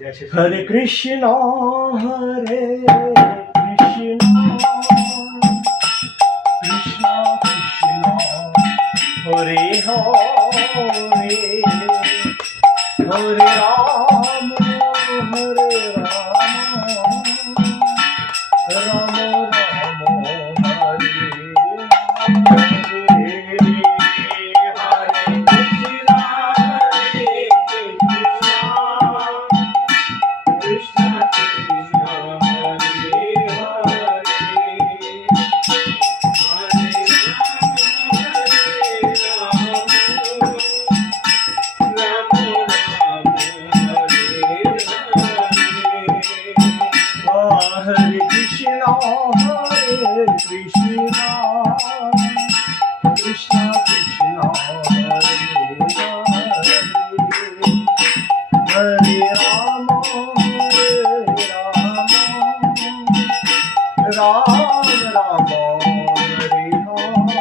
Hare Krishna, Hare Krishna, Krishna Krishna, Hare Hare, Hare Rama, Hare Rama, Rama Rama, Hare Hare Krishna, Hare Krishna, Krishna Krishna, Hare Hare, Hare Rama, Rama Rama, Hare Hare.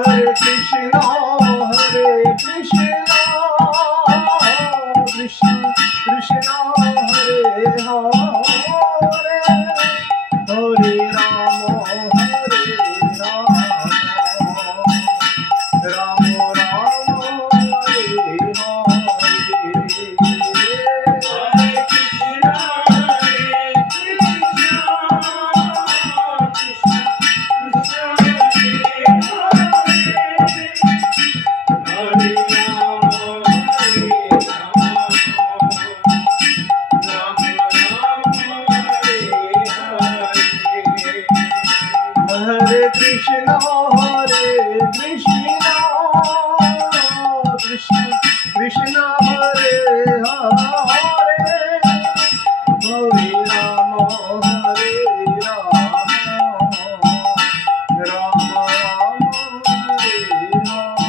Hare Krishna, Hare Krishna, Krishna Krishna, Hare Hare, Hare Rama, Rama Rama, Hare Hare. Hare Krishna, Hare Krishna, Krishna Krishna, Hare Hare, Hare Rama, Rama Rama, Hare Hare. Hare Krishna, Hare Krishna, Krishna Krishna, Hare Hare, Hare Rama, Rama Rama, Hare Hare. Hare Krishna, Hare Krishna, Krishna Krishna, Hare Hare, Hare Rama, Rama Rama, Hare Hare.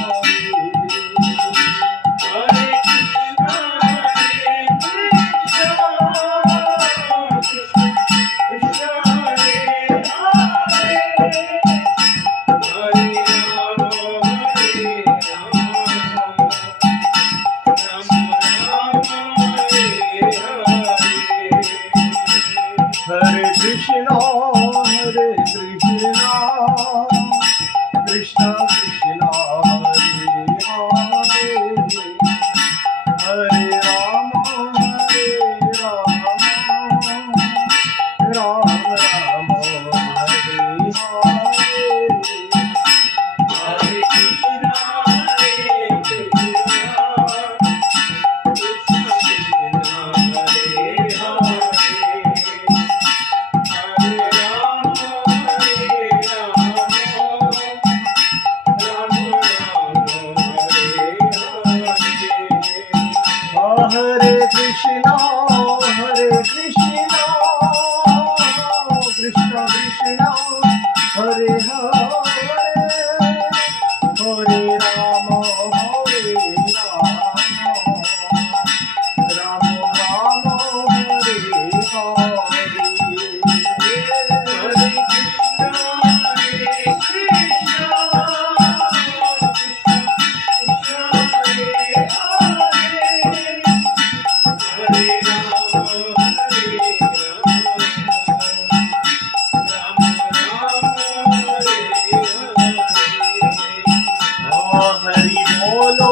Hare Krishna, Hare Krishna, Krishna Krishna, Hare Hare, Hare Rama, Hare Krishna, Hare Krishna, Krishna Krishna, Hare Hare, Hare Rama, Rama Rama, Hare Hare. Hare Krishna, Hare Krishna, Krishna Krishna, Hare Hare, Hare Rama, Rama Rama, Hare Hare. Hare Krishna, Hare Krishna, Krishna Krishna, Hare Hare, Hare Rama, Rama Rama, Hare Hare. Hari bolo,